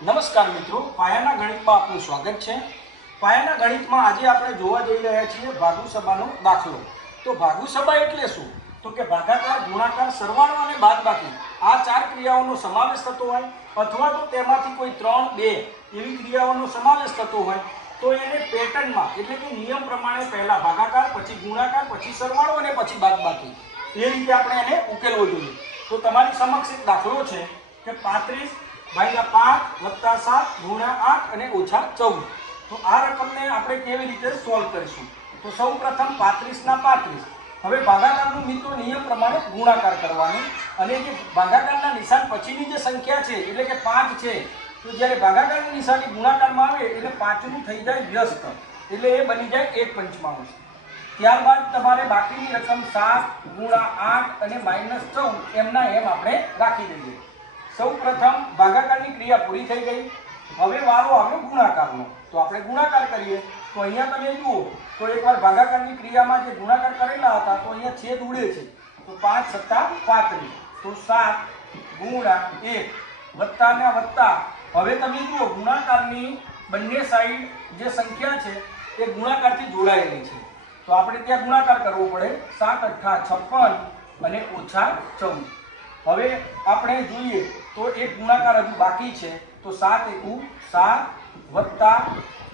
નમસ્કાર મિત્રો, પાયાના ગણિતમાં આપનું સ્વાગત છે। પાયાના ગણિતમાં આજે આપણે જોવા જઈ રહ્યા છીએ ભાગુસભાનો દાખલો। તો ભાગુસભા એટલે શું? તો કે ભાગાકાર, ગુણાકાર, સરવાળો અને બાદબાકી આ ચાર ક્રિયાઓનો સમાવેશ થતો હોય અથવા તો તેમાંથી કોઈ 3, 2 એવી ક્રિયાઓનો સમાવેશ થતો હોય તો એને પેટર્નમાં એટલે કે નિયમ પ્રમાણે પહેલા ભાગાકાર, પછી ગુણાકાર, પછી સરવાળો અને પછી બાદબાકી એ રીતે આપણે એને ઉકેલવો જોઈએ। તો તમારી સમક્ષ એક દાખલો છે કે 35 ભાગ્યા 5 વત્તા 7 ગુણ્યા 8 અને ઓછા 14। તો આ રકમને આપણે કેવી રીતે સોલ્વ કરીશું? તો સૌ પ્રથમ 35 ના 35, હવે ભાગાકારનો મિત્રો નિયમ પ્રમાણે ગુણાકાર કરવાનો અને જે ભાગાકારના નિશાન પછીની જે સંખ્યા છે એટલે કે 5 છે, તો જ્યારે ભાગાકારની નિશાની ગુણાકારમાં આવે એટલે 5 નું થઈ જાય વ્યસ્ત, એટલે એ બની જાય 1 પંચમાંશ। ત્યારબાદ તમારે બાકીની રકમ 7 ગુણ્યા 8 અને -14 એમના એમ આપણે રાખી દઈએ। સૌ પ્રથમ ભાગાકારની ક્રિયા પૂરી થઈ ગઈ, હવે વારો આવ્યો ગુણાકારનો। તો આપણે ગુણાકાર કરીએ તો અહીંયા તમે જુઓ તો એકવાર ભાગાકારની ક્રિયામાં જે ગુણાકાર કરેલા હતા તો અહીંયા છેદ ઉડે છે, તો 5 + 35, તો 7 ગુણ્યા 1 વત્તા ને વત્તા। હવે તમે જુઓ ગુણાકારની બંને સાઈડ જે સંખ્યા છે એ ગુણાકારથી જોડાયેલી છે, તો આપણે ત્યાં ગુણાકાર કરવો પડે। 7 × 8 = 56 અને ઓછા 14। હવે આપણે જોઈએ તો એક ગુણાકાર હજુ બાકી છે, તો 7 × 1 = 7 વત્તા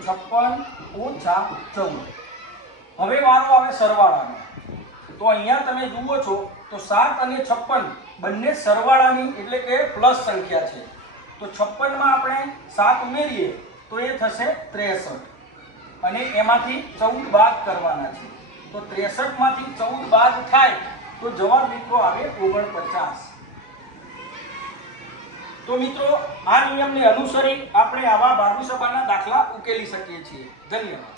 56 ઓછા 14। હવે વારો આવે સરવાળાનો, તો અહીંયા તમે જુઓ છો તો 7 અને 56 બંને સરવાળાની એટલે કે પ્લસ સંખ્યા છે, તો 56 માં આપણે 7 ઉમેરીએ તો એ થશે 63 અને એમાંથી 14 બાદ કરવાના છે, તો 63 માંથી 14 બાદ થાય તો જવાબ મિત્રો આવે 49। તો મિત્રો આ નિયમને અનુસરી આપણે આવા ભાગુસભાના દાખલા ઉકેલી શકીએ છીએ। ધન્યવાદ।